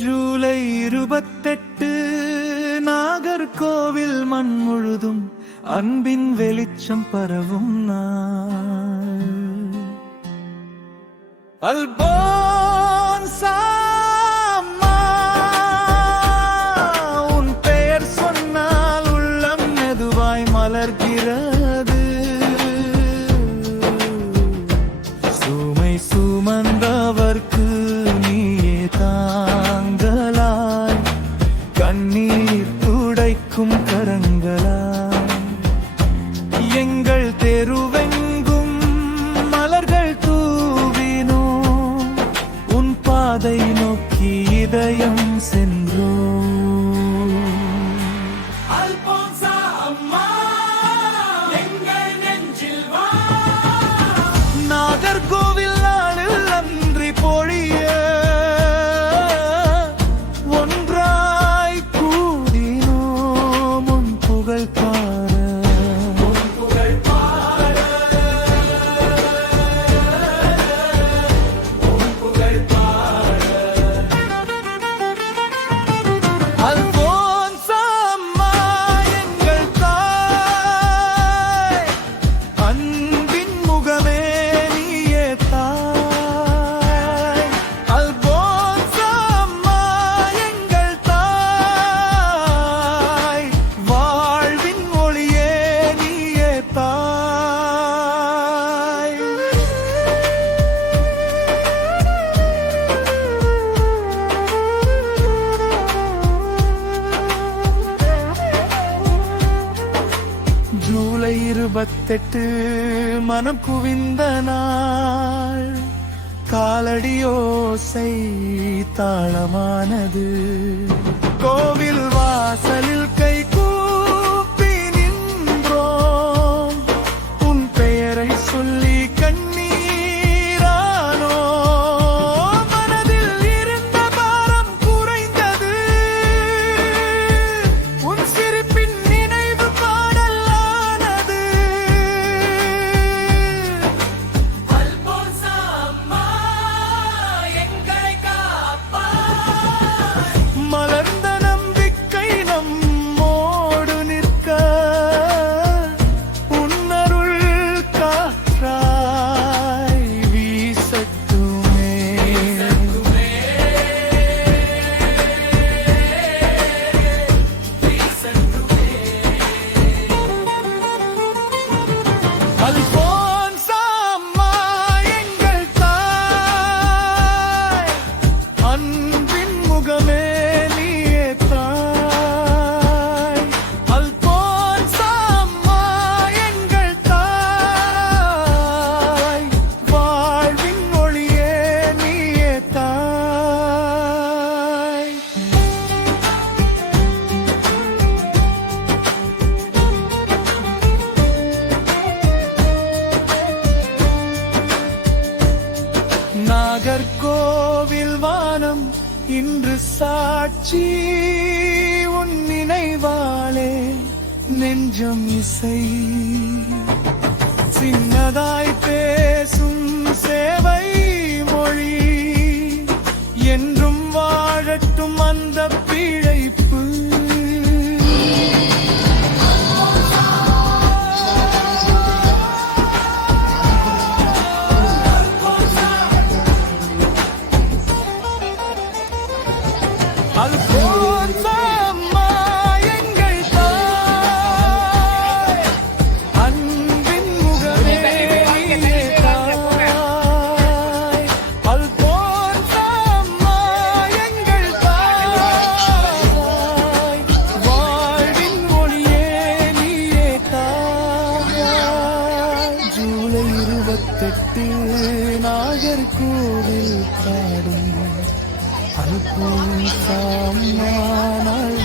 ஜூலை 28 நாகர்கோவில் மண் முழுதும் அன்பின் வெளிச்சம் பரவும் நாள். அல்போன்சா அம்மா, உன் பெயர் சொன்னால் உள்ளம் மெதுவாய் மலர்கிறது. சுமை சுமந்தவர்க்கு நீயே தாங்கலாய், கண்ணீர் துடைக்கும் கரங்களாய். எங்கள் தெருவெங்கும் மலர்கள் தூவினோம், உன் பாதை நோக்கி இதயம் சென்றோம். அல்போன்சா அம்மா, எங்கள் நெஞ்சில் வா. நாகர்கோவில் நாளில் அன்றி பொழிய ஒன்றாய் கூடினோம், உன் புகழ் பாட. அல்போன்சா அம்மா, எங்கள் தாய், அன்பின் முகமே நீயே தாய். அல்போன்சா அம்மா, எங்கள் தாய், வாழ்வின் ஒளியே நீயே தாய். ஜூலை 28 மனம் குவிந்த நாள். காலடியோசை தாளமானது. கோவில் வாசலில் கை கூப்பி நின்றோம், உன் பெயரை சொல்லி கண்ணீரானோ. மனதில் இருந்த பாரம் குறைந்தது, உன் சிரிப்பின் நினைவு பாடலானது. அல்போன்சா அம்மா, எங்களை காப்பாய். மலர்ந்த நம்பிக்கை நம்மோடு நிற்க, உன்னருள் காற்றாய் வீசட்டுமே. அல்போன்சா அம்மா, எங்கள் தாய், அன்பின் முகமே நீயே தாய். அல்போன்சா அம்மா, எங்கள் தாய், வாழ்வின் ஒளியே நீயே தாய். நாகர்கோவில் வானம் இன்று சாட்சி, உன் நினைவாலே நெஞ்சம் இசை. சின்னதாய் பேசும் சேவை மொழி, என்றும் வாழட்டும் அந்த பிழைப்பு. அல்போன்சா அம்மா, எங்கள் தாய், அன்பின் முகமே நீயே தாய். அல்போன்சா அம்மா, எங்கள் தாய், வாழ்வின் ஒளியே நீயே தாய். ஜூலை 28 நாகர்கோவில் பாடும் அல்போன்சா அம்மா நாள்.